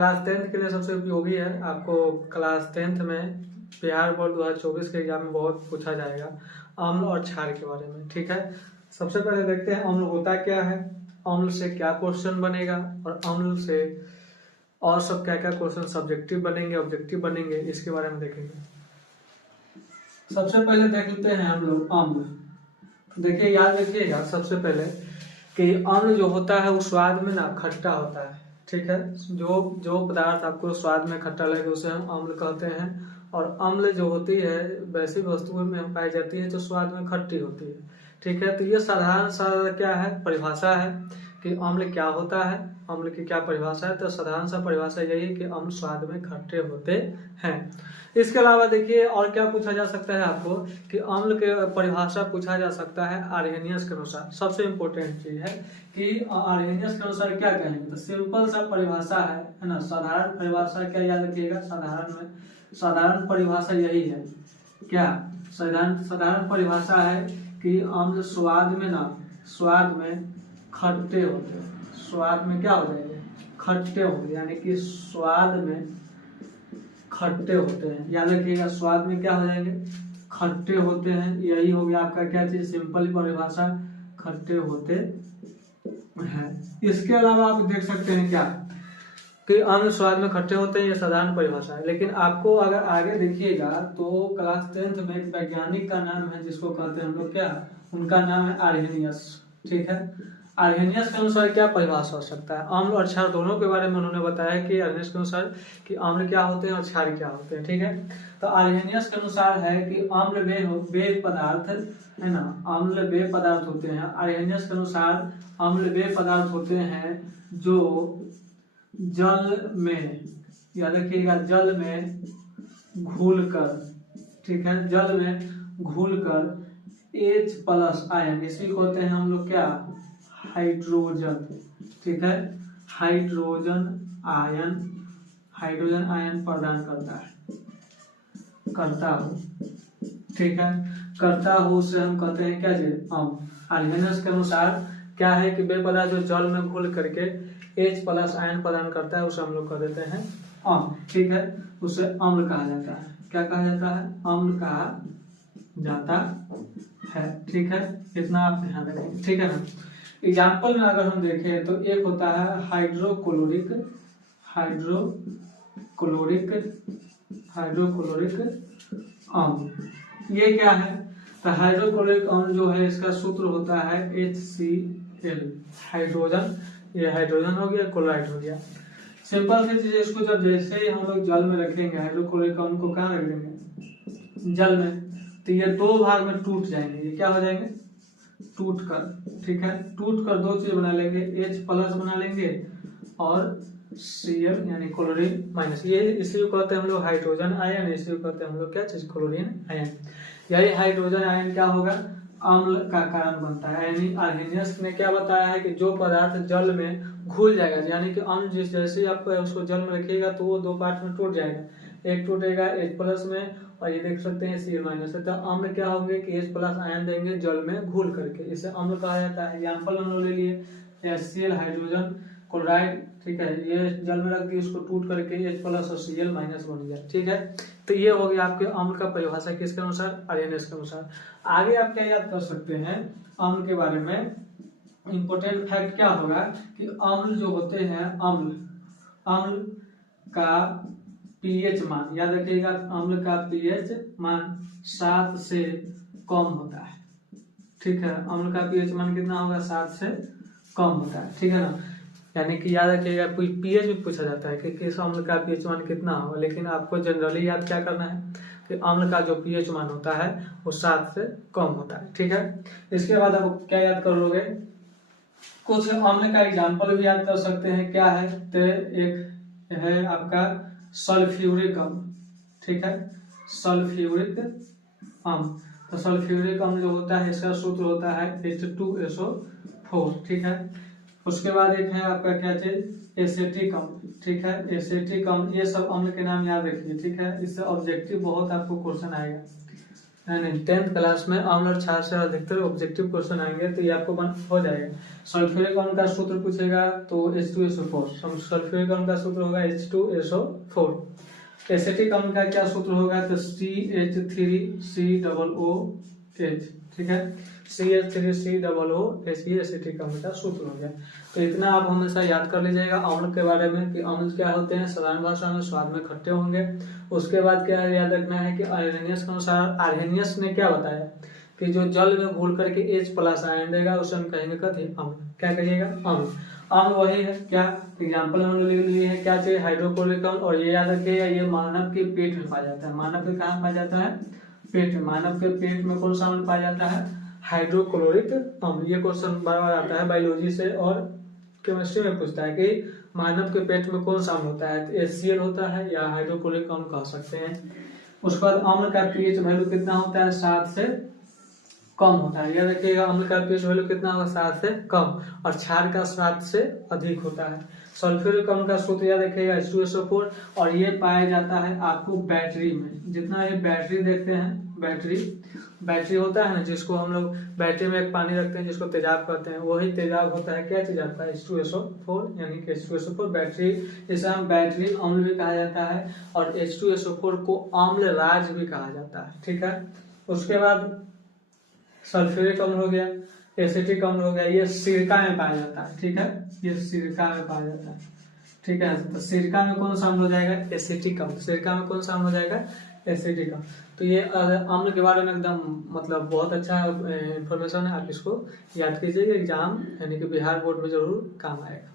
Class 10th के लिए सबसे उपयोगी है। आपको क्लास 10th में बिहार बोर्ड 2024 के एग्जाम में बहुत पूछा जाएगा अम्ल और क्षार के बारे में। ठीक है, सबसे पहले देखते हैं अम्ल होता क्या है, अम्ल से क्या क्वेश्चन बनेगा और अम्ल से और सब क्या क्या क्वेश्चन सब्जेक्टिव बनेंगे ऑब्जेक्टिव बनेंगे, इसके बारे में देखेंगे। सबसे पहले देख लेते हैं हम लोग अम्ल। देखिए, याद रखिएगा सबसे पहले कि अम्ल जो होता है वो स्वाद में ना खट्टा होता है। ठीक है, जो पदार्थ आपको स्वाद में खट्टा लगे उसे हम अम्ल कहते हैं। और अम्ल जो होती है वैसी वस्तुओं में पाई जाती है जो स्वाद में खट्टी होती है। ठीक है, तो ये साधारण सा क्या है परिभाषा है कि अम्ल क्या होता है, अम्ल की क्या परिभाषा है। तो साधारण सा परिभाषा यही है कि अम्ल स्वाद में खट्टे होते हैं। इसके अलावा देखिए और क्या पूछा जा सकता है आपको कि अम्ल के परिभाषा पूछा जा सकता है आर्हेनियस के अनुसार। सबसे इम्पोर्टेंट चीज है कि आर्हेनियस के अनुसार क्या कहेंगे, तो सिंपल सा परिभाषा है ना। साधारण परिभाषा क्या याद रखिएगा, साधारण परिभाषा यही है क्या, साधारण परिभाषा है कि अम्ल स्वाद में खट्टे होते हैं। स्वाद में क्या हो जाएंगे, खट्टे होंगे, यानी कि स्वाद में खट्टे होते हैं। याद रखिएगा स्वाद में क्या हो जाएंगे, खट्टे होते हैं। यही हो गया आपका क्या चीज, सिंपल परिभाषा, खट्टे होते हैं। इसके अलावा आप देख सकते हैं क्या कि अम्ल स्वाद में खट्टे होते हैं, ये साधारण परिभाषा है। लेकिन आपको अगर आगे देखिएगा तो क्लास 10th में एक वैज्ञानिक का नाम है जिसको कहते हैं हम लोग क्या, उनका नाम है आर्हेनियस। ठीक है, आर्हेनियस के अनुसार क्या परिभाषा हो सकता है, अम्ल और क्षार दोनों के बारे में उन्होंने बताया कि आर्हेनियस के अनुसार कि अम्ल क्या होते हैं और क्षार क्या होते हैं। ठीक है, तो आर्हेनियस के अनुसार है कि अम्ल वे पदार्थ है ना, अम्ल वे पदार्थ होते हैं। आर्हेनियस के अनुसार अम्ल वे पदार्थ होते हैं जो जल में, याद रखिएगा जल में घुलकर, ठीक है, जल में घुलकर H+ आयन, इसी को कहते हैं हम लोग क्या, हाइड्रोजन। ठीक है, हाइड्रोजन आयन प्रदान करता हो। ठीक है, करता हो उसे हम कहते हैं क्या जी, आर्हेनियस के अनुसार क्या है कि वे पदार्थ जो जल में घुल करके H+ आयन प्रदान करता है उसे हम लोग कह देते हैं अम्ल। ठीक है, उसे अम्ल कहा जाता है। क्या कहा जाता है, अम्ल कहा जाता है। ठीक है, इतना आप ध्यान रखेंगे। ठीक है ना, एग्जाम्पल में अगर हम देखें तो एक होता है हाइड्रोक्लोरिक अम्ल। ये क्या है, तो हाइड्रोक्लोरिक अम्ल जो है इसका सूत्र होता है HCl, हाइड्रोजन, ये हाइड्रोजन हो गया, क्लोराइड हो गया। सिंपल सी चीज, इसको जब जैसे ही हम लोग जल में रखेंगे हाइड्रोक्लोरिक अम्ल को कहाँ रख देंगे, जल में, तो ये दो भाग में टूट जाएंगे। ये क्या हो जाएंगे, टूट कर। ठीक है, टूट कर दो चीज बना लेंगे, H+ बना लेंगे और Cl यानी क्लोरीन माइनस। ये इसी को कहते हैं हम लोग हाइड्रोजन आयन, इसी को कहते हैं हम लोग क्या चीज, क्लोरीन आयन। यही हाइड्रोजन आयन क्या होगा, अम्ल का कारण बनता है। यानी आर्हेनियस ने क्या बताया है कि जो पदार्थ जल में घुल जाएगा, यानी कि अम्ल जैसे ही आप उसको जल में रखिएगा तो वो दो पार्ट में टूट जाएगा। एक टूटेगा H+ में और ये देख सकते हैं Cl- से, तो अम्ल क्या होंगे कि H+ आयन देंगे जल में घुल करके, इसे अम्ल कहा जाता है। एग्जाम्पल हम लोग ले लिए HCl, हाइड्रोजन क्लोराइड। ठीक है, ये जल में रख दिए, उसको टूट करके H+ और Cl- बन गया। ठीक है, तो ये हो गया आपके अम्ल का परिभाषा किसके अनुसार, आर्हेनियस के अनुसार। आगे आप क्या याद कर सकते हैं अम्ल के बारे में, इंपोर्टेंट फैक्ट क्या होगा कि अम्ल जो होते हैं, अम्ल का pH मान, याद रखिएगा अम्ल का pH मान 7 से कम होता है। ठीक है, अम्ल का pH मान कितना होगा, 7 से कम होता है। ठीक है ना, यानी कि याद रखिएगा pH भी पूछा जाता है कि किस अम्ल का pH मान कितना होगा, लेकिन आपको जनरली याद क्या करना है कि अम्ल का जो pH मान होता है वो 7 से कम होता है। ठीक है, इसके बाद आप क्या याद कर लोगे, कुछ अम्ल का एग्जाम्पल भी याद कर सकते हैं। क्या है, तो एक है आपका सल्फ्यूरिक अम्ल। ठीक है, सल्फ्यूरिक अम्ल, तो सल्फ्यूरिक अम्ल जो होता है इसका सूत्र होता है H2SO4। ठीक है, उसके बाद एक है आपका क्या चीज, एसेटिक अम्ल। ठीक है, एसेटिक अम्ल, ये सब अम्ल के नाम याद रखिए। ठीक है, इससे ऑब्जेक्टिव बहुत आपको क्वेश्चन आएगा। नहीं, 10th क्लास में अम्ल और क्षार से अधिकतर ऑब्जेक्टिव क्वेश्चन आएंगे, तो ये आपको हो जाएगा। सल्फ्यूरिक अम्ल का सूत्र पूछेगा तो H2SO4, सल्फ्यूरिक अम्ल का सूत्र होगा H2SO4। एसिटिक अम्ल का क्या सूत्र होगा, तो CH3COOH, ठीक है, CH3COOH, ये एसिटिक अम्ल का सूत्र हो गया। तो इतना आप हमेशा याद कर लीजिएगा अम्ल के बारे में कि अम्ल क्या होते हैं, साधारण भाषा में स्वाद में खट्टे होंगे। उसके बाद क्या याद रखना है कि आर्हेनियस के अनुसार, आर्हेनियस ने क्या बताया कि जो जल में घुल करके H+ आयन देगा उसे हम कहेंगे कथी, अम्ल। क्या कहिएगा, अम्ल। अम्ल वही है क्या, एग्जाम्पल हम लोग लिए है, क्या चाहिए, हाइड्रोक्लोरिक अम्ल। और ये याद रखिएगा ये मानव के पेट में पाया जाता है। मानव के कहाँ पाया जाता है, पेट में। मानव के पेट में कौन सा अम्ल पाया जाता है, हाइड्रोक्लोरिक अम्ल। ये क्वेश्चन बार बार आता है बायोलॉजी से और केमिस्ट्री में पूछता है कि मानव के पेट में कौन सा अम्ल होता है, तो HCl होता है या हाइड्रोक्लोरिक अम्ल कह सकते हैं। उसके बाद अम्ल का पीएच वैल्यू कितना होता है, 7 से कम होता है। याद रखिएगा अम्ल का पीएच वैल्यू कितना होगा, 7 से कम, और क्षार का 7 से अधिक होता है। सल्फ्यूरिक अम्ल का सूत्र याद रखिएगा H2SO4, और ये पाया जाता है आपको बैटरी में। जितना ये बैटरी देखते हैं, बैटरी होता है ना, जिसको हम लोग बैटरी में एक पानी रखते हैं जिसको तेजाब कहते हैं, वही तेजाब होता है, क्या चीज आता है, H2SO4, यानी कि H2SO4 बैटरी। इसे हम बैटरी अम्ल भी कहा जाता है, और H2SO4 को अम्ल राज भी कहा जाता है, ठीक है। उसके बाद सल्फ्यूरिक अम्ल हो गया, एसिटिक अम्ल हो गया, ये सिरका में पाया जाता है, ठीक है, ये सिरका में पाया जाता है, ठीक है। तो सिरका में कौन सा अम्ल हो जाएगा, एसिटिक अम्ल। सिरका में कौन सा अम्ल हो जाएगा, एसिटिक अम्ल। तो ये अम्ल के बारे में एकदम मतलब बहुत अच्छा इंफॉर्मेशन है, आप इसको याद कीजिएगा, एग्जाम यानी कि बिहार बोर्ड में जरूर काम आएगा।